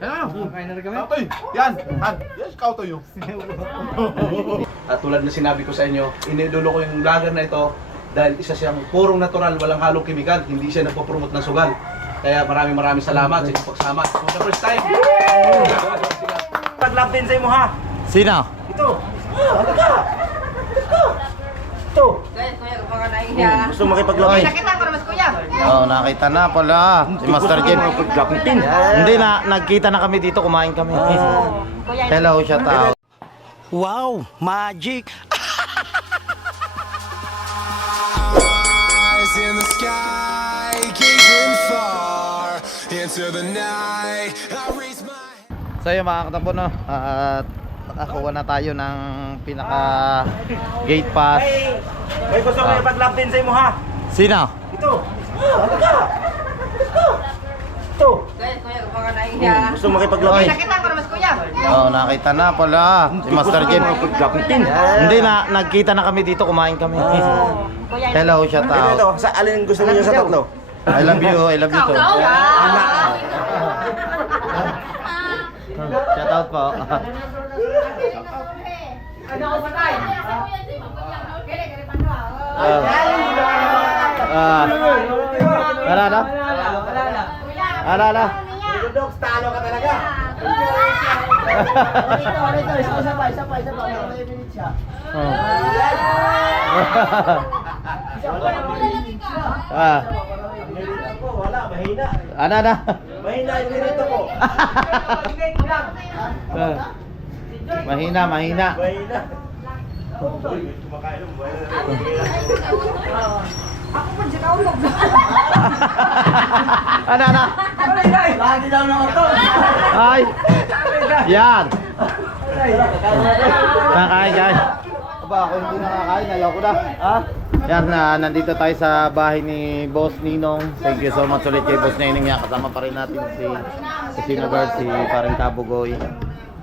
Kain na rin kami. Kautoy! Yan! Yes, kautoy yun. At tulad na sinabi ko sa inyo, iniidolo ko yung vlogger na ito dahil isa siyang purong natural, walang halong kemikal, hindi siya nagpo-promote ng sugal. Kaya maraming salamat sa inyong pagsama. For the first time! Pag-love din sa'yo mo ha. Sino? Ito. Ano ka? Ito. Gusto makipag-love. Nakita ko naman kuya. Oh, nakita na pala. Si Master Jim. Hindi na, nagkita na kami dito, kumain kami. Hello, shout out. Wow, magic. Eyes in the sky, gazing far into the night. I raise my So yun mga katampo, no? At nakakuha na tayo ng pinaka gate pass. May gusto ko pag-love din sa'yo mo ha. Sino? Ito. Ano ka? Ito. Gusto makipag-love. Nakita ko naman kuya. Oh, nakita na pala. Si Master Jim. Hindi na, nagkita na kami dito, kumain kami. Hello, shout out. Ito, sa alin gusto niyo sa tatlo? I love you too. Shout out po. Wala na? Wala na? Dogs, talo ka talaga. Ito, isa pa. May minute siya. Wala, mahina. Ano na? Mahina yung minute ko. Mahina. Mahina. Ano na? Lagi daw na ito. Ay! Yan! Nakakain. Aba, ako hindi nakakain. Ayaw ko na. Ha? Yan, nandito tayo sa bahay ni Boss Ninong. Thank you so much ulit kay Boss Ninong. Yan, kasama pa rin natin si Sinagard, si Paring Kabugoy.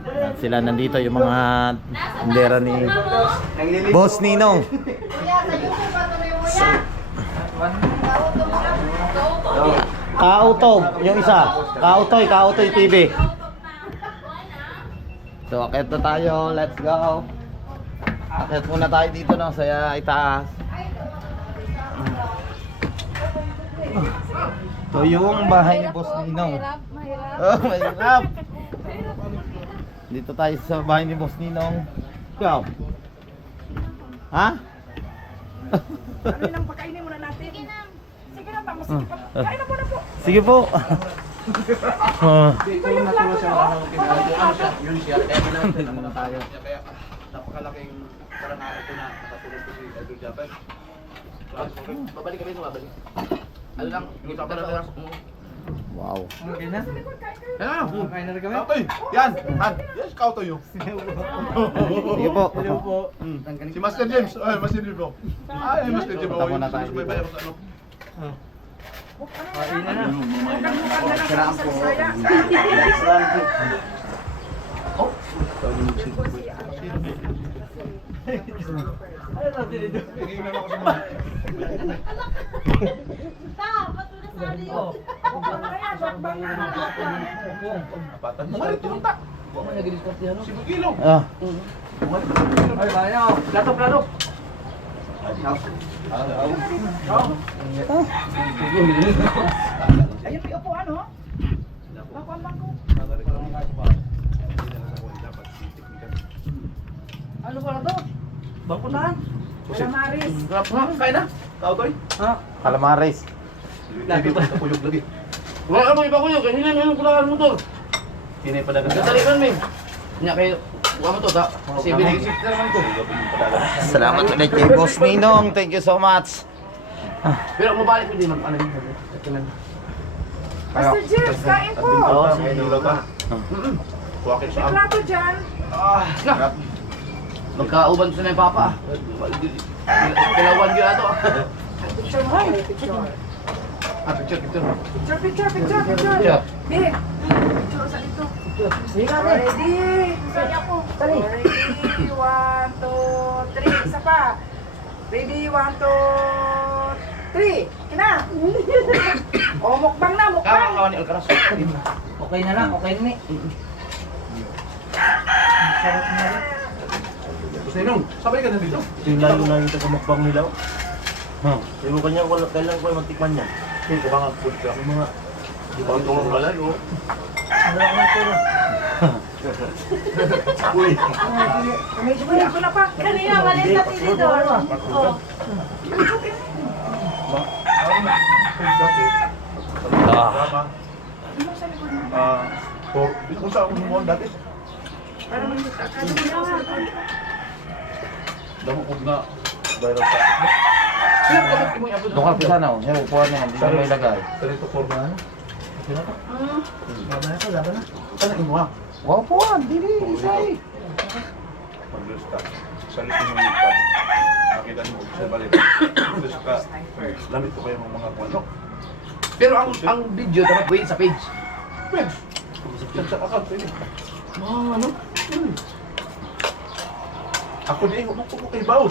Yan, sila nandito yung mga tindera ni Boss Ninong. Kuya, sa YouTube pa tuloy mo yan. Kautob, yung isa. Kautoy TV. So, akit na tayo. Let's go. Akit muna tayo dito, no, sa itaas. So, yung bahay ni Boss Ninong. Oh, mahirap. Dito tayo sa bahay ni Boss Ninong. Ikaw? Ha? Ano nang pakainin muna natin? Sige na, mas kain na muna po. Sige po. Yun siya, kaya pinagpapalala muna tayo. Kaya napakalaking parangarap ko na nakatulog ko si Edwin Japan. Babalik kami, mabalik. Ano lang, yung tapos lang. Wow. Okay na? Hello! Kain na rin kami. Kautoy! Yan! Yes, kautoy yun. Sige po. Hello po. Si Master James. Ay, Master James po. Ay, Master James. Punta muna tayo May dito. bayan sa ano. Kain na na. Siraan po. Ano na dito? Tingnan ako sa mga. Apatan mo nga rin tinunta. Si Bugilong. Ah. Ay, bayan ako. Plato. Ayun, upo ano? Bakwan lang ko. Ano pala to? Bakunan. Calamaris. Kain na. Kautoy. Ha? Calamares. Lagi pa. Puyog lagi. Wala mo iba ko yun, kanina ngayon kulaan mo to. Sinay pa dagat. Natalikan mo eh. Nya kayo, kuha mo to, ta. Kasi binigit ka naman ko. Salamat ulit kay Boss Ninong. Thank you so much. Pero mabalik mo din, ano yun. Ito lang. Master James, kain po. Oo, sige. Nilo pa. Kuha kayo sa Plato dyan. Na! Magkauban sa na yung papa. Kailawan yun ato. Picture mo. Picture. picture. Picture. Picture. Big. Picture sa dito. Ready. Ready ako. Ready. 1, 2, 3. Isa pa. Ready. 1, 2, 3. Kina. O, mukbang na, mukbang. Kawan ni Alcaraz. Okay na lang, okay na ni. Sarap na rin. Boss Ninong, sabay ka na dito. Ito yung layo-layo ito sa mukbang nila. Yung kanya, kailan ko ay magtikman yan. Ito ka nga, food ka. Yung mga... Di ba ito ang malayo? Wala ko na ito. Uy. Medyo ko na pa. Kanina, malis na tinidor. Oh. Tama. Kung saan mo dati? Para magkakasama. Damo ko na. Dahil sa... Doon ka pisa na, yung upuan na yan, hindi na may lagay. Ganito forma na. Laban na ito, laban na. Ano yung mga? Wow, upuan, dili, isay. Mag-lose ka. Salitin mo yung pad. Makita mo sa balik. Lose ka. Lamit ko kayo ng mga kwano. Pero ang video dapat buhin sa page. Pwede. Sa account, pwede. Ano? Ako din, huwag ko kay Bao.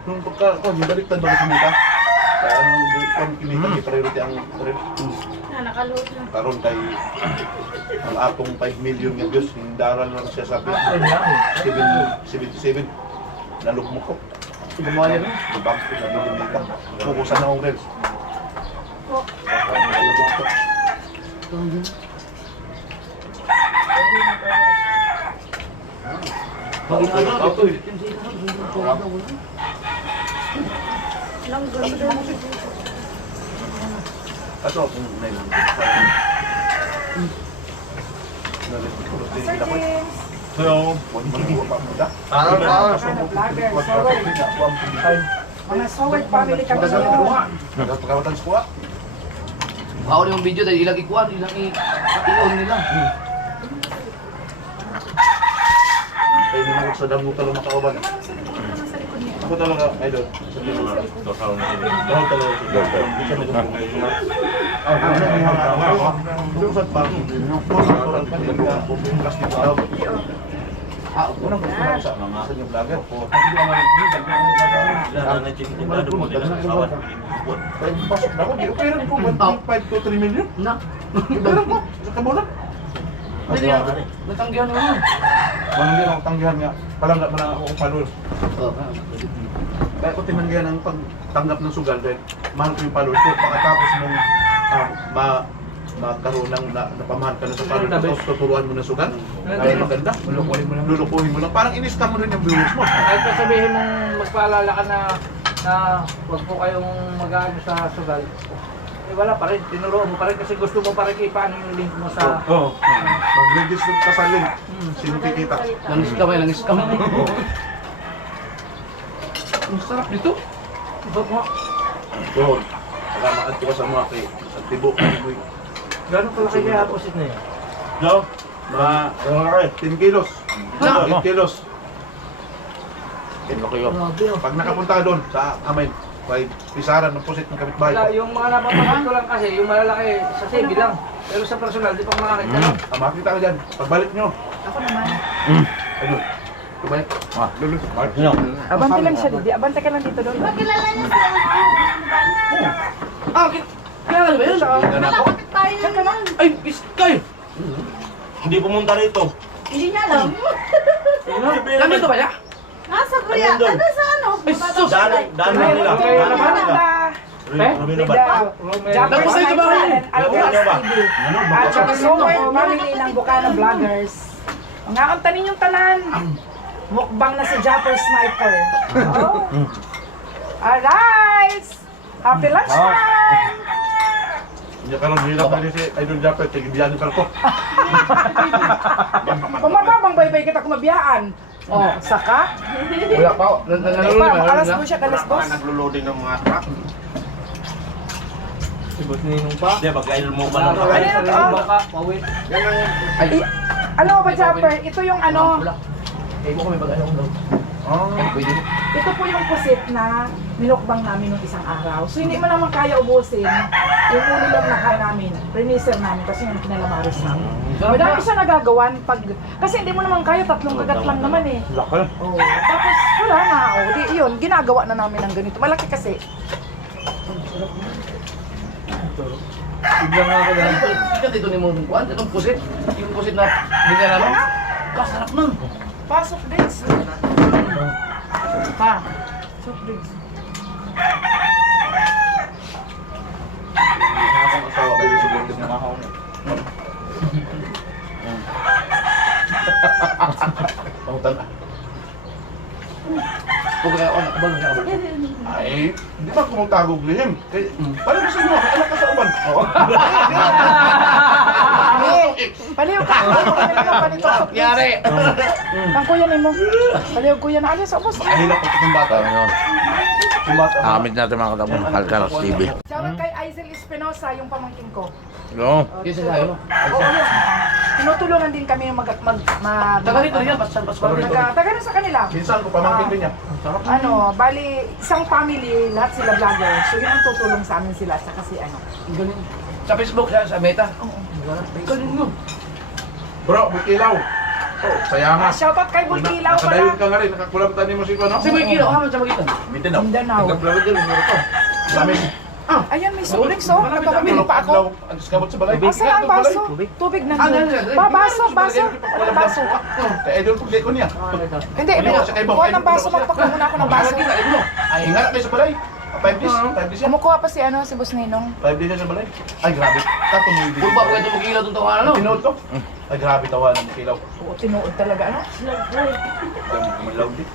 Nung pagka, baliktad ba sa mita? Kaya ang kinita ni priority ang Nakaluot lang. karon kay ang atong 5 million nga views, hindaran lang siya sabi. 77. Nalugmok ko. Gumawa yan. Lubang ko na lumita. Kukusan na akong reels. Nalugmok ko. Ato, may lang. Sir James. So, magmamawa pa mo da? Mga Soward family kami ngayon. Pagkawatan sa kuha? Bawal yung video dahil ilang ikuan, ilang i-on nila. Kaya hindi mo sa damo ka lang makauban. Ako talaga, idol. Sabi mo na. Ako talaga. Hindi siya nagpapagayon. Lusat pa. Orang pa din ka. Bukas ni Pao. Unang gusto na sa mga sa yung vlogger. Malado mo din ang asawa. Pasok na ako. Di-operan ko 1.5 to 3 million. Na. Operan ko. Sa kabulan. Pwede yan. Natanggihan mo yun. Walang din ako tanggihan nga. Palangga mo na ako kung palol. Kaya ko tinanggihan ang pagtanggap ng sugal dahil mahal ko yung palol ko. Pagkatapos mong magkaroon ng napamahal ka na sa palol, tapos tuturuan mo ng sugal. Kaya maganda. Lulukuhin mo lang. Parang inis-scam mo rin yung viewers mo. Kahit pa sabihin mong magpaalala ka na huwag po kayong mag-aano sa sugal. Eh wala pa rin, tinuruan mo pa rin kasi gusto mo pa rin ipaano yung link mo sa... Oo. Mag-register ka sa link. Sino kikita? Langis ka ba? Langis ka. Ang sarap nito. Iba mo, Oo. Saka makanto ka sa mga kay sa tibo. gano'n pala kaya opposite na yun? No? Ano ka eh? 10 kilos. 10 kilos. Laki yun. Grabe oh. Pag nakapunta ka doon sa amin, may pisaran ng pusit ng kapitbahay Wala, ko. yung mga napapanood ko lang kasi, yung malalaki sa TV lang. Pero sa personal, di pa makakita lang. Makikita ka dyan. Pagbalik nyo. Ako naman. Ayun. Kumay. Lulu. Sino? Abante lang siya, Didi. Abante ka lang dito doon. Magkilala niya sila. Ah, kailangan ba yun? Malapit tayo Saan ka na. lang? Ay, kayo! Hindi pumunta rito. Hindi niya alam. Nandito ba niya? Nasa Korea. Ano doon? Ano sa ano? Ay, sus! Daan nila. Okay, Daan naman nila. na. Romeo ba? Japan Nagpasay ka ba? and Alcaraz Ano ba? TV. Ano ba? At saka Soward family ng Bukana Vloggers. Mga kantanin yung tanan. Mukbang na si Japper Sniper. Oh. Alright! Happy lunchtime! Hindi ka lang hirap na si Idol Japper. Tigibiyanin pa ko. Kumababang baybay kita kumabiyaan. Oh, saka? Wala pa. Nanalo Pa, naman. alas po siya, alas dos. Naglo-loading ng mga truck. Si Boss Ninong pa. Hindi, pag-idol mo ba Wala lang ka Ano yun, oh? baka, pauwi. Ay, Alam mo ba, Japper? Ito yung ano, Eh, mo kami mag-ayaw daw. pwede. ito po yung pusit na minukbang namin nung isang araw. So hindi mo naman kaya ubusin. Yung uli lang nakain namin, reniser namin kasi yung kinalamaris namin. Madami siya nagagawan pag, kasi hindi mo naman kaya, 3 kagat lang naman eh. Laki. Oh, tapos wala na, oh, di yun, ginagawa na namin ng ganito. Malaki kasi. Biglang nga ako lang. Ikat ito ni mo kuan, itong pusit. Yung pusit na binigyan namin. Kasarap nun. Pasok drinks. Pa. Soft drinks. Akong asawa kayo sa buhay ng mahaw niya. Pangutan na. Huwag kaya ako nakabalo niya ako. Ay, di ba kumutagog lihim? Paano gusto mo? Anak ka sa uban. Oo. Paliw ka. Paliw ka panito. Yari! Ang kuya ni mo. Paliw kuya na alis. Ubus. Ahila ko itong bata. Yung bata. Nakamit natin mga katabang Alcaraz TV. Shoutout kay Aizel Espinosa, yung pamangkin ko. No. Kasi sa'yo, no? Oo, yun. Tinutulungan din kami Taga rito rin yan, basta rito. Taga rin sa kanila. Minsan ko pamangkin din niya. Ano, bali, isang family, lahat sila vlogger. So yun ang tutulong sa amin sila sa kasi ano. Galing. Sa Facebook, sa Meta. Galing mo. Bro, Bukilaw. Oh, sayanga. Shoutout kay Bulkilaw Nakadayon pala. ka nga rin. Nakakulam tani mo si Kuya, no? Kasi may kilo, haman sa magitan. Mindanao. Mindanao. Nagblawag din. Sa amin. Ayan, may sobrang so. Nagpapabili pa ako. Ang diskabot sa balay. Asa ang baso? Tubig na doon. Baso. Walang baso. Kaya idol po ko niya. Hindi, kuha ng baso. Magpakuha muna ako ng baso. Ay, hinga na kayo sa balay. 5 days. 5 days yan. Kumukuha pa si Boss Ninong. 5 days yan sa balay. Ay, grabe. Tatuloy din. Pulpa ko ito mag-ilaw itong tawanan, no? Tinood ko. Ay, grabe tawanan ng kilaw. Oo, tinuod talaga, ano? Kumalaw din.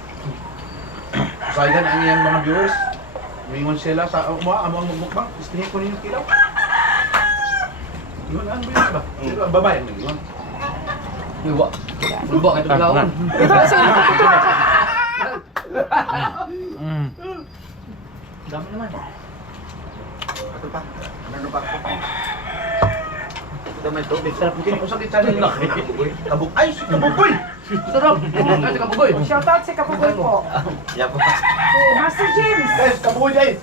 Sayang ang iyang mga viewers. Mingon sila sa amang magmukbang. Istihin ko niyo kilaw. Yun ang viewers ba? Babae ang yun. Iwa. Pulpa ka itong lawan. Ito kasi, ito ako. Dami naman. Ito pa. Ano pa? Ito may tubig. Sarap nito. Kung sakit sa nila. Kabuk. Ay, si Kabukoy! Sarap! Kasi kabugoy. Shoutout si Kapugoy po. Yan po. Si Master James. Guys, Kabukoy guys!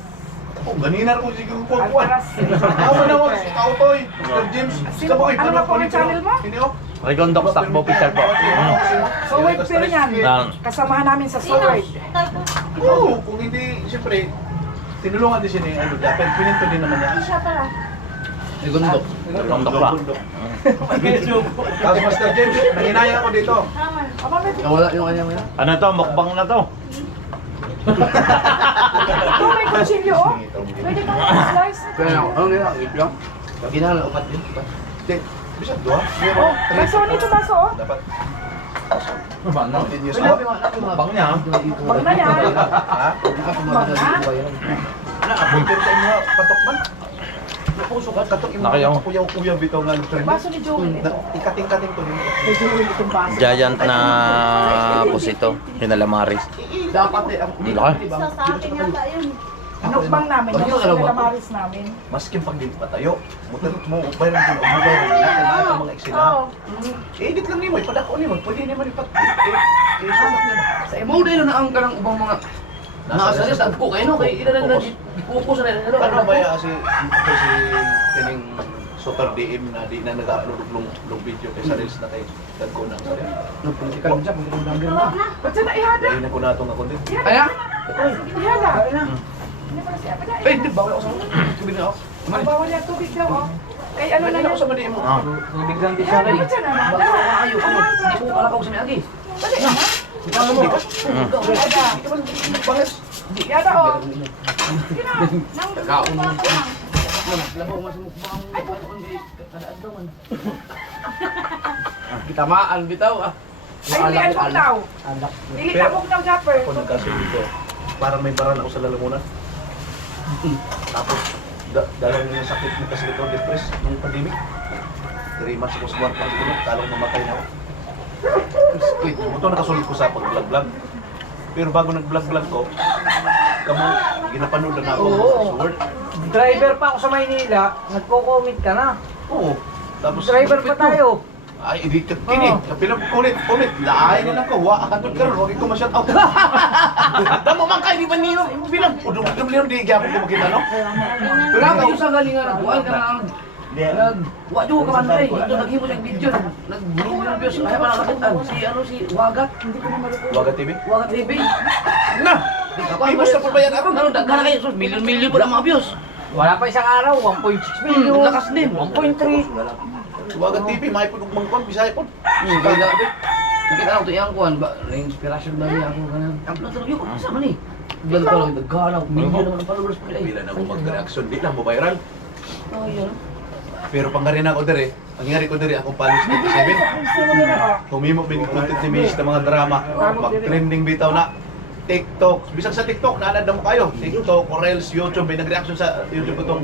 Oh, ganina rin ko si Kabukoy. Alcaraz. Ako na si Kautoy, Mr. James, Sino- Kabukoy. ano nga po ang channel mo? Hindi oh. Recondok Takbo Official po. So wait, pero yan. Kasamahan namin sa Sword. Oo, kung hindi, siyempre, tinulungan din siya ni Idol Japet. Pininto din naman niya. Siya pala. Nagundok. Recondok pa. Tapos Mr. James, nanginaya ako dito. Tama. Aba, may Nawala yung kanya mo yan. Ano to? Mukbang na to. ito, may kutsilyo, oh. Pwede kang slice. Kaya ako, ano nila, wait lang. Ginala, upat din. Hindi, bisag doha. Oh, baso nito, baso, oh. Dapat. Bang na. Continuous Wala, up. Bang niya. Wag na yan. Ha? Ano, appointed sa inyo, patok man. Napuso ka, katok yung Nakayaw. mga kuyaw-kuyaw bitaw nga ng Baso ni Joel, ito. Ikating-kating to din. Kay Joel itong baso. Giant na pusito. Pinalamaris. Dapat eh, ang Laki. Isa sa akin yata yun. Mukbang namin, Ano yung yung alam mo? sinalamaris namin. Maskin pag di pa tayo. Mutan mo, bayran din, bayran din natin lahat ng mga eksena. Oo. Edit lang nimo, ipadako nimo, pwede naman isulat nimo. sa model na ang kanang ubang mga nakasalis ang ko kayo no kay ila na ipuko sa nila Ano ba ya si kining Super DM na di na nag-upload long video kay sa reels na kay dagko na sa reels. political siya kung kung damgan na Ba't siya na ihada? Dahil na ko na itong content. kaya Ihada. Hindi pa siya. eh di bawal ako sa tubig na ako Ang bawal yan, tubig daw, oh. Kay ano na Ano yan? ako sa mali mo? Tubig lang di Ihada, sa ba't siya na? bawal ako kayo hindi ko kalakaw sa miagi Dali, ha? ikaw mo Ihada. Banges. Ihada, oh. Sige na. Nang kaon mo Lang. labaw mas mukbang ay buto kundi kadaan daw man kitamaan bitaw ah Ay, hindi almog daw. Dili almog daw, Japper. Ako nagkasunod ko. Parang may baran ako sa lalamunan. Tapos, dalaw niya yung sakit na kasi ito, depress, nung pandemic. 3 months ako sa buwan pa rin talong mamatay na ako. Wait, ito nakasunod ko sa pag-vlog-vlog. Pero bago nag-vlog-vlog ko, kamo, ginapanood na ako sa Word. Driver pa ako sa Maynila, nagko-comment ka na. Oo. Tapos, Driver pa tayo. Ay, hindi ka kini. Ulit. Laay na lang ko. Wa, akatod ka rin. Huwag ikaw ma-shout out. Damo man kayo, di ba nino? Bilang, udong nino, di gyapon ko makita, no? pero kayo sa galingan na buwan ka na wa jo ka man ay ito naghimo sa video nagbulong ng views ay para kapitan si Wagat hindi ko na maluko Waga TV? Wagat TV Na! Ibos na po ba yan, Aron? ano daghan na kayo so million po ang mga views Wala pa isang araw, 1.6 million. Lakas din. 1.3. Wagat TV, maipod ug mangkon, bisaya pod. Kaya nakita ko ito yung kuhan ba? Na-inspirasyon ba niya ako ganun? Ang plot talaga yun, kasama ni. Vlog ko lang, nagkalaw. Million naman ang followers ko. Bila na mo mag-reaction, di lang mo viral. Oh, yun. Pero panggarin ako dere, ang ngari ko dere akong palos 97. Humimo bin content ni Miss na mga drama, mag-trending bitaw na. TikTok, bisag sa TikTok, naanad na mo kayo. TikTok, or else YouTube, may nag-reaction sa YouTube ko itong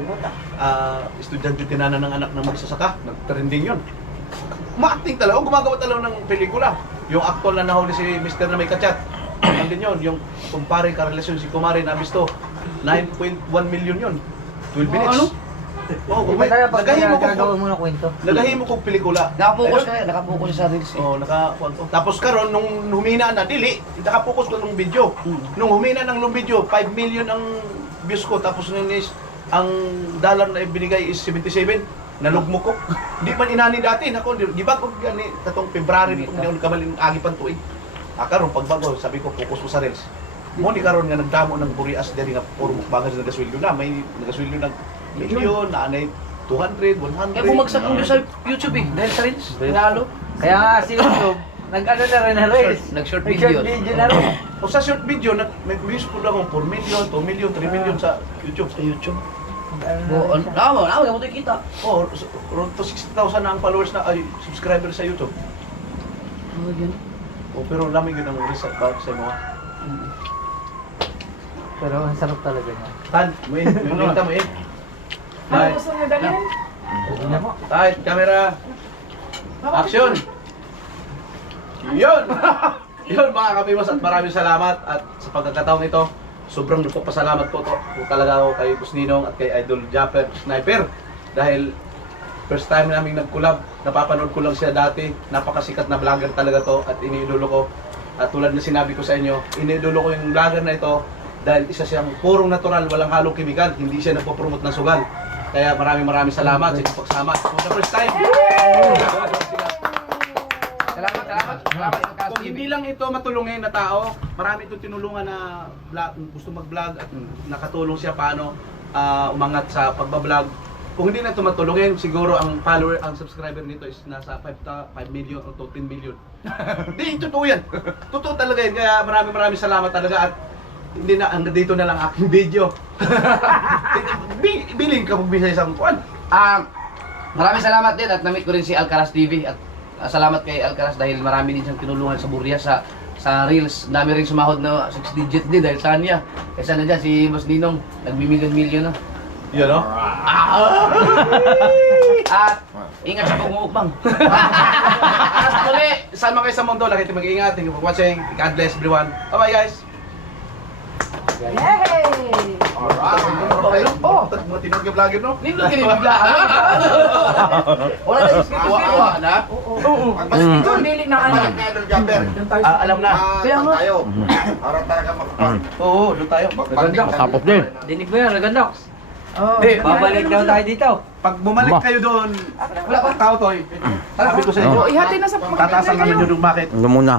estudyante tinanan ng anak ng magsasaka. Nag-trending yun. Ma-acting talaga, o gumagawa talaga ng pelikula. Yung actor na nahuli si Mr. na may kachat. Ano din yun, yung kumpare, karelasyon si Kumari na abisto, 9.1 million yun. 12 minutes. ano? Oh, Iba talaga pag nagahimo gagawa ko, mo ng kwento. nagahimo kong pelikula. Nakapokus ka, nakapokus siya sa reels eh. Oh, tapos karon nung humina na dili, naka-focus ko nung video. Nung humina ng video, 5 million ang views ko tapos nung is ang dollar na ibinigay is 77. Nalugmo ko. Di man inani dati nako, di ba ko gani katong February kung di ako kamalin agi pan tuig. Karon pagbago sabi ko focus ko sa reels. Mo di karon nga nagdamo ng burias diri nga puro mukbangan sa nagasweldo na, may nagasweldo ng milyon, naanay 200, 100. Kaya bumagsak ang views sa YouTube eh, dahil sa reels. Nalo. Kaya nga si YouTube, nag-ano na rin na Reels. Nag-short Nag-short video. video na rin. O sa short video, may views po na akong 4 million, 2 million, 3 million sa YouTube. Sa YouTube. Nawa, mo ito kita. Oh, around to 60,000 na ang followers na, ay, subscriber sa YouTube. Oh, yun. Oh, pero lamig yun ang reset ba sa mga. Pero ang sarap talaga niya. Tan, may minta mo eh. Ano Tay, gusto niyo dalhin? tay, camera, action! Yun! Yun mga kapiwas at maraming salamat at sa pagkakataong ito, sobrang nagpapasalamat po talaga ako kay Boss Ninong at kay Idol Japper Sniper dahil first time namin nag-collab, napapanood ko lang siya dati, napakasikat na vlogger talaga to at iniidolo ko. At tulad na sinabi ko sa inyo, iniidolo ko yung vlogger na ito dahil isa siyang purong natural, walang halong kemikal, hindi siya nagpo-promote ng sugal. Kaya maraming salamat sa inyong pagsama. For the first time, Salamat. kung hindi lang ito matulungin na tao, marami itong tinulungan na gusto mag-vlog at nakatulong siya paano umangat sa pagbablog. Kung hindi na ito matulungin, siguro ang follower, ang subscriber nito is nasa 5 million o 10 million. Hindi, totoo yan. Totoo talaga yan. Kaya maraming salamat talaga at hindi na, hanggang dito na lang aking video. Biling ka magbisa isang kuwan. Maraming salamat din at na-meet ko rin si Alcaraz TV at salamat kay Alcaraz dahil marami din siyang tinulungan sa Burya sa Reels. Dami rin sumahod na 6 digit din dahil sa kanya. Kaysa na dyan si Boss Ninong, nagmi-million na. Yan o. At ingat sa pagmumukbang. At muli, sama kayo sa mundo. Lagi tayo mag-iingat. Thank you for watching. God bless everyone. Bye-bye guys. Yay! Alright. Oh, matinog yung vlogger no? Nindot ka niliblaan. Wala na yung Awa na? Ito, dili na ano. Doon tayo sa- Alam na. Kaya nga. Para talaga Oo, doon tayo. Tapos din. Dinig mo yan, Lagandox. Oh, Eh, Babalik daw tayo dito. Pag bumalik kayo doon, wala pang tao to. Sabi ko sa inyo, Oh, ihati na sa tatasan namin doon bakit? Ano muna?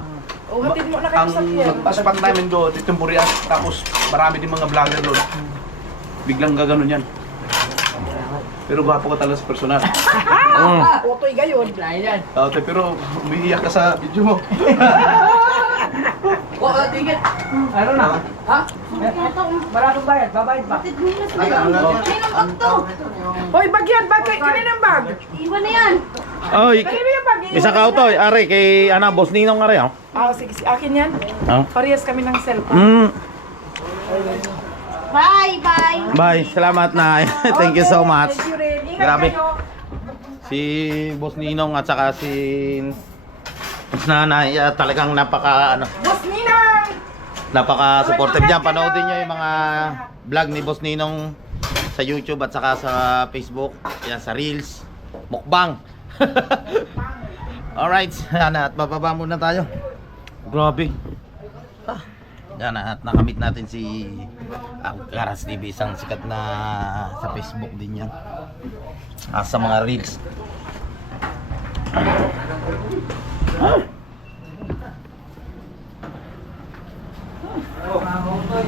Oh, hatid mo na kayo Ang sa pier. spot namin doon, itong Burias, tapos marami din mga vlogger doon. Biglang gaganon yan. Pero gwapo ka talaga sa personal. Otoy gayon. Okay, pero umiiyak ka sa video mo. Wala na ticket. Ano na? Ha? Maraming bayad, babayad ba? Kaninong bag to? Hoy, bag yan, bag. Kaninang bag? Iwan na yan. Oy, Kanino yung bag? isa ka utoy. Are, kay Boss Ninong are, oh. Sige, akin yan. Oh. Parehas kami ng cellphone. Bye, bye. Bye, salamat na. Thank you so much. Thank you rin. Ingat Grabe. kayo. Si Boss Ninong at saka si Nanay, talagang Boss Ninang! napaka-supportive diyan. Panoodin niyo yung mga vlog ni Boss Ninong sa YouTube at saka sa Facebook, yan sa Reels, mukbang. Alright, yan na, at bababa muna tayo. Grabe. Yan na, at nakamit natin si Alcaraz TV, isang sikat na sa Facebook din yan. Sa mga Reels.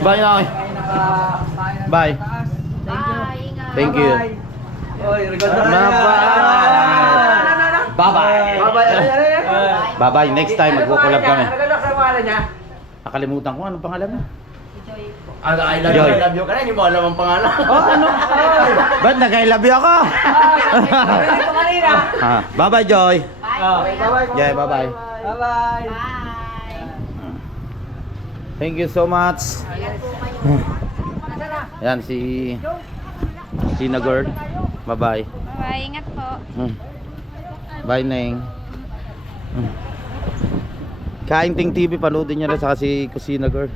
Bye, Nay. Bye. Bye, ingat. Thank you. Oy, regardo na. Bye-bye. Bye-bye. Next time, magkukulab kami. Ano sa pangalan niya? Nakalimutan ko, anong pangalan mo? I Joy. love you ka na, hindi mo alam ang pangalan. Ba't nag-I love you ako? Hindi ko kanina. Bye-bye, Joy. Bye-bye. Joy, bye-bye. Bye-bye. Thank you so much. Yan, si Nagard. Bye-bye. Bye, ingat po. Bye, Neng. Kainting TV, panoodin nyo na sa si Kusina Girl.